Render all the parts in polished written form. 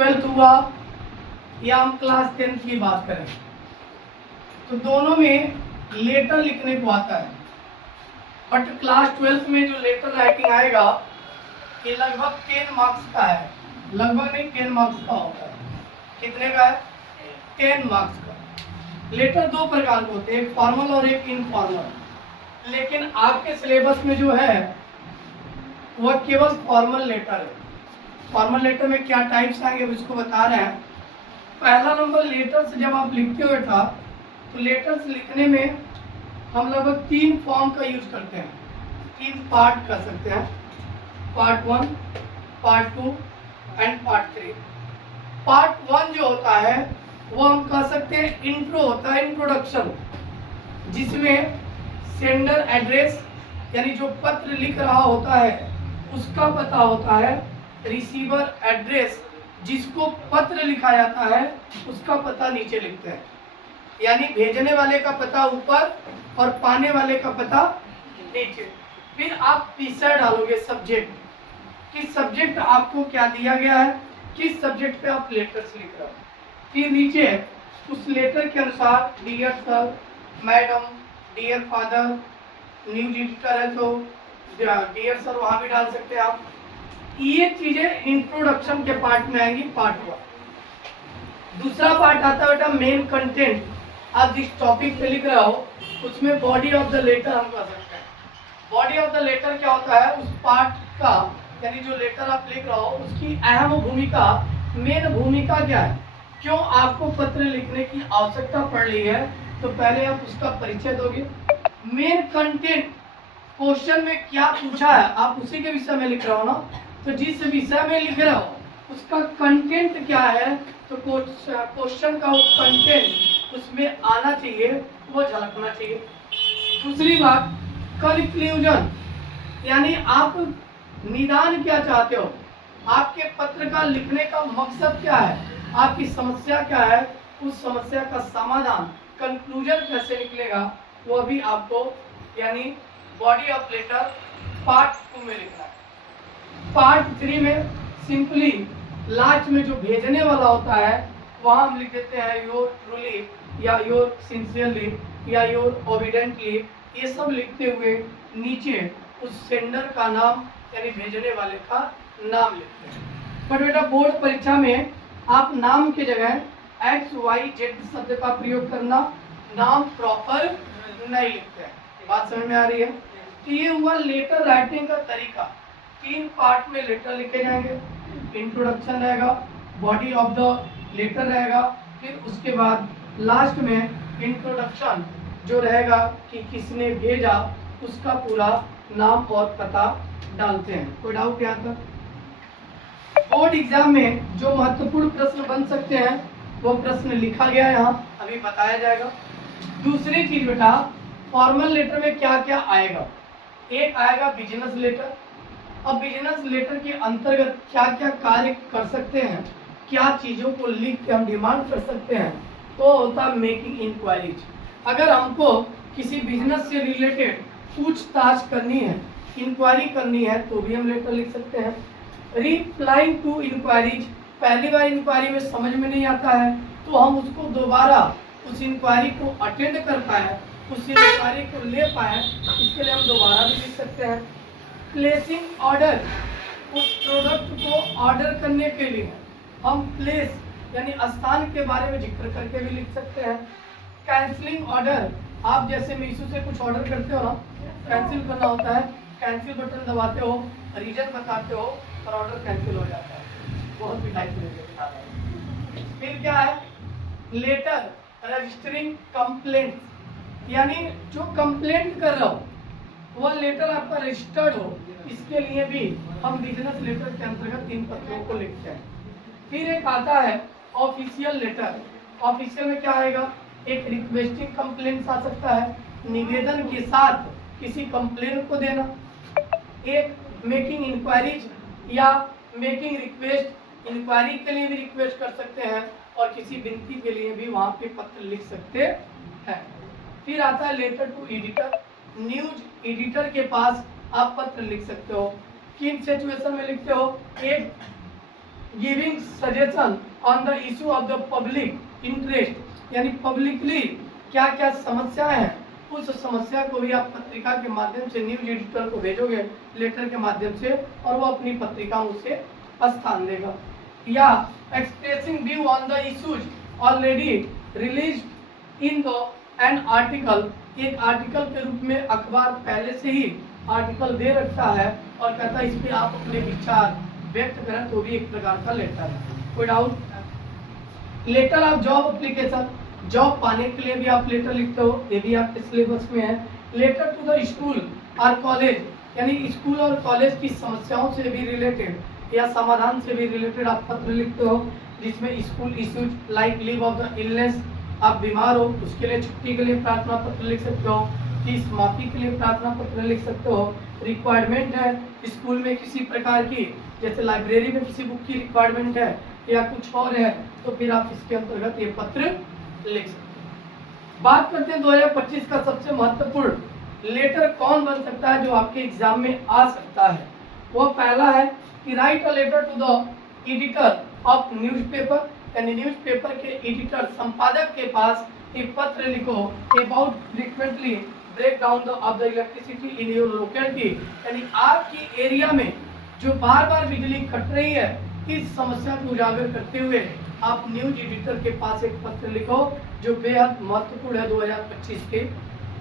Twelfth हुआ या हम क्लास 10th की बात करें तो दोनों में लेटर लिखने को आता है। बट क्लास 12th में जो लेटर राइटिंग आएगा ये लगभग 10 मार्क्स का है, लगभग नहीं 10 मार्क्स का होता है। कितने का है? 10 मार्क्स का। लेटर दो प्रकार के होते हैं, एक फॉर्मल और एक इनफॉर्मल। लेकिन आपके सिलेबस में जो है वह केवल फॉर्मल लेटर है। फॉर्मल लेटर में क्या टाइप्स आएंगे उसको बता रहे हैं। पहला नंबर लेटर्स जब आप लिखते हो बेटा तो लेटर्स लिखने में हम लगभग 3 फॉर्म का यूज करते हैं, 3 पार्ट कर सकते हैं, part 1, part 2 and part 3। Part 1 जो होता है वो हम कह सकते हैं इंट्रो होता है, इंट्रोडक्शन, जिसमें सेंडर एड्रेस यानी जो पत्र लिख रहा होता है उसका पता होता है, रिसीवर एड्रेस जिसको पत्र लिखा जाता है उसका पता नीचे लिखते हैं, यानी भेजने वाले का पता ऊपर और पाने वाले का पता नीचे। फिर आप विषय डालोगे, सब्जेक्ट, किस सब्जेक्ट आपको क्या दिया गया है, किस सब्जेक्ट पे आप लेटर्स लिख रहे हो। फिर नीचे उस लेटर के अनुसार dear sir, madam, dear father, news editor है तो डियर सर वहां भी डाल सकते हैं आप। ये चीजें इंट्रोडक्शन के पार्ट में आएंगी, पार्ट 1। दूसरा पार्ट आता है बेटा मेन कंटेंट। आप जिस टॉपिक पे लिख रहे हो उसमें बॉडी ऑफ द लेटर हम कर सकते हैं। बॉडी ऑफ द लेटर क्या होता है? उस पार्ट का यानी जो लेटर आप लिख रहे हो उसकी अहम भूमिका, मेन भूमिका क्या है, क्यों आपको पत्र लिखने की आवश्यकता पड़ रही है, तो पहले आप उसका परिचय दोगे। मेन कंटेंट, क्वेश्चन में क्या पूछा है आप उसी के विषय में लिख रहे हो ना, तो जिस विषय में लिख रहे हो उसका कंटेंट क्या है, तो क्वेश्चन का वो कंटेंट उसमें आना चाहिए, वो झलकना चाहिए। दूसरी बात कंक्लूजन, यानी आप निदान क्या चाहते हो, आपके पत्र का लिखने का मकसद क्या है, आपकी समस्या क्या है, उस समस्या का समाधान, कंक्लूजन कैसे निकलेगा, वो अभी आपको यानी बॉडी ऑफ लेटर पार्ट 2 में लिखना है। पार्ट 3 में सिंपली लास्ट में जो भेजने वाला होता है वहां हम लिख देते हैं योर ट्रूली या योर सिंसियरली या योर ओबिडेंटली, ये सब लिखते हुए नीचे उस सेंडर का नाम यानी भेजने वाले का नाम लिखते हैं। बट बेटा बोर्ड परीक्षा में आप नाम की जगह XYZ शब्द का प्रयोग करना, नाम प्रॉपर नहीं लिखते हैं। बात समझ में आ रही है? तो ये हुआ लेटर राइटिंग का तरीका। 3 पार्ट में लेटर लिखे जाएंगे, इंट्रोडक्शन रहेगा, बॉडी ऑफ द लेटर रहेगा, फिर उसके बाद लास्ट में इंट्रोडक्शन जो रहेगा कि किसने भेजा उसका पूरा नाम और पता डालते हैं। कोई डाउट यहाँ तक? बोर्ड एग्जाम में जो महत्वपूर्ण प्रश्न बन सकते हैं वो प्रश्न लिखा गया है यहाँ, अभी बताया जाएगा। दूसरी चीज बेटा फॉर्मल लेटर में क्या क्या आएगा, एक आएगा बिजनेस लेटर। अब बिजनेस लेटर के अंतर्गत क्या क्या कार्य कर सकते हैं, क्या चीजों को लिख के हम डिमांड कर सकते हैं, तो होता है मेकिंग इंक्वायरीज। अगर हमको किसी बिजनेस से रिलेटेड पूछताछ करनी है, इंक्वायरी करनी है, तो भी हम लेटर लिख सकते हैं। रिप्लाइंग टू इंक्वायरीज, पहली बार इंक्वायरी में समझ में नहीं आता है तो हम उसको दोबारा उस इंक्वायरी को अटेंड कर पाए, उस इंक्वायरी को ले पाए, इसके लिए हम दोबारा भी लिख सकते हैं। प्लेसिंग ऑर्डर, उस प्रोडक्ट को ऑर्डर करने के लिए हम प्लेस यानी स्थान के बारे में जिक्र करके भी लिख सकते हैं। कैंसिलिंग ऑर्डर, आप जैसे मीशो से कुछ ऑर्डर करते हो ना, कैंसिल करना होता है, कैंसिल बटन दबाते हो, रीजन बताते हो और ऑर्डर कैंसिल हो जाता है। बहुत भी टाइप में। फिर क्या है? लेटर रजिस्टरिंग कंप्लेंट, यानी जो कंप्लेंट कर रहा हो वह लेटर आपका रजिस्टर्ड हो, इसके लिए भी हम बिजनेस लेटर के अंतर्गत इन पत्रों को लिखते हैं। फिर एक आता है ऑफिशियल लेटर। ऑफिशियल में क्या आएगा? एक रिक्वेस्टिंग कंप्लेंट आ सकता है, निवेदन के साथ किसी कंप्लेन को देना। एक मेकिंग इंक्वायरीज या मेकिंग रिक्वेस्ट, इंक्वायरी के लिए भी रिक्वेस्ट कर सकते हैं और किसी विनती के लिए भी वहां पे पत्र लिख सकते हैं। फिर आता है letter to editor, news editor के पास आप पत्र लिख सकते हो। किन सिचुएशन में लिखते हो? एक giving suggestion on the issue of the public interest, यानी पब्लिकली क्या क्या समस्याएं हैं, उस समस्या को भी आप पत्रिका के माध्यम से न्यूज एडिटर को भेजोगे लेटर के माध्यम से, और वो अपनी पत्रिका उसे स्थान देगा। या expressing view on the issues already release in the an article, एक आर्टिकल के रूप में अखबार पहले से ही आर्टिकल दे रखता है और कहता है इस पे आप अपने विचार व्यक्त करें, तो भी एक प्रकार का लेटर है। कोई doubt? Letter of job application, job पाने के लिए भी आप लेटर लिखते हो, ये भी आपके सिलेबस में है। लेटर टू द स्कूल और कॉलेज, यानी स्कूल और कॉलेज की समस्याओं से भी रिलेटेड या समाधान से भी रिलेटेड आप पत्र लिखते हो, जिसमें school issues like leave of the illness, आप बीमार हो उसके लिए छुट्टी के लिए प्रार्थना पत्र लिख सकते हो, फीस माफी के लिए प्रार्थना पत्र लिख सकते हो। रिक्वायरमेंट है स्कूल में किसी प्रकार की, जैसे लाइब्रेरी में किसी बुक की रिक्वायरमेंट है या कुछ और है, तो फिर आप इसके अंतर्गत ये पत्र लिख सकते हो। बात करते हैं 2025 का सबसे महत्वपूर्ण लेटर कौन बन सकता है जो आपके एग्जाम में आ सकता है। वो पहला है कि write a letter to the editor of newspaper, यानी न्यूज़पेपर के एडिटर संपादक के पास एक पत्र लिखो about frequently break down of the electricity in your locality, यानी आपकी एरिया में जो बार बार बिजली कट रही है, इस समस्या को उजागर करते हुए आप न्यूज एडिटर के पास एक पत्र लिखो जो बेहद महत्वपूर्ण है 2025 के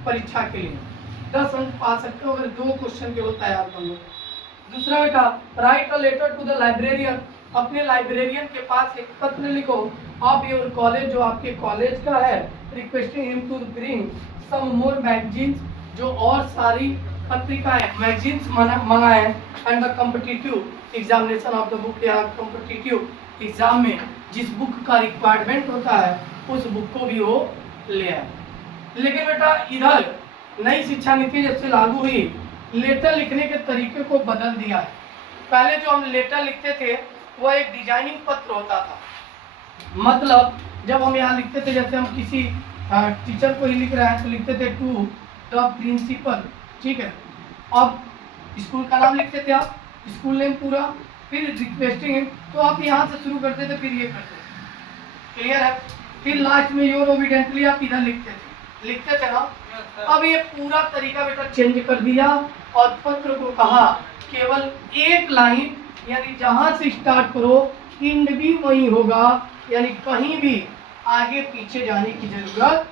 परीक्षा के लिए। 10 अंक पा सकते हो अगर 2 क्वेश्चन केवल तैयार कर लो। दूसरा बेटा, write a letter to the librarian, अपने लाइब्रेरियन के पास एक पत्र लिखो ऑफ योर कॉलेज, जो आपके कॉलेज का है, requesting him to bring some more magazines, जो और सारी पत्रिकाएं मैगजीन्स मंगाए, and the competitive examination of the book, या कॉम्पिटिटिव एग्जाम में जिस बुक का रिक्वायरमेंट होता है उस बुक को भी वो ले आए। लेकिन बेटा इधर नई शिक्षा नीति जब से लागू हुई, लेटर लिखने के तरीके को बदल दिया है। पहले जो हम लेटर लिखते थे वो एक डिजाइनिंग पत्र होता था, मतलब जब हम यहाँ लिखते थे, जैसे हम किसी टीचर को ही लिख रहे हैं तो लिखते थे टू द प्रिंसिपल, ठीक है। अब स्कूल का नाम लिखते थे आप, स्कूल नेम पूरा, फिर रिक्वेस्टिंग, तो आप यहाँ से शुरू करते थे फिर ये करते थे, क्लियर है। फिर लास्ट में योर ओबिडेंटली आप इधर लिखते थे ना। अब ये पूरा तरीका बेटा चेंज कर दिया और पत्र को कहा केवल एक लाइन, यानी जहां से स्टार्ट करो एंड भी वही होगा, यानी कहीं भी आगे पीछे जाने की जरूरत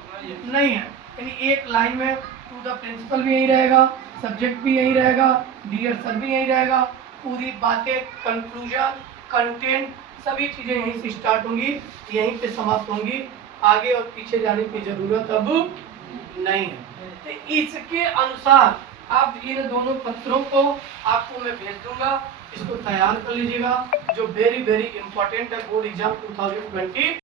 नहीं है। यानी एक लाइन में टू द प्रिंसिपल भी यही रहेगा, सब्जेक्ट भी यही रहेगा, डियर सर भी यही रहेगा, पूरी बातें, कंक्लूजन, कंटेंट, सभी चीजें यहीं से स्टार्ट होंगी, यहीं पे समाप्त होंगी, आगे और पीछे जाने की जरूरत अब नहीं है। तो इसके अनुसार आप इन दोनों पत्रों को आपको मैं भेज दूंगा, इसको तैयार कर लीजिएगा, जो वेरी वेरी इंपॉर्टेंट है बोर्ड एग्जाम 2020।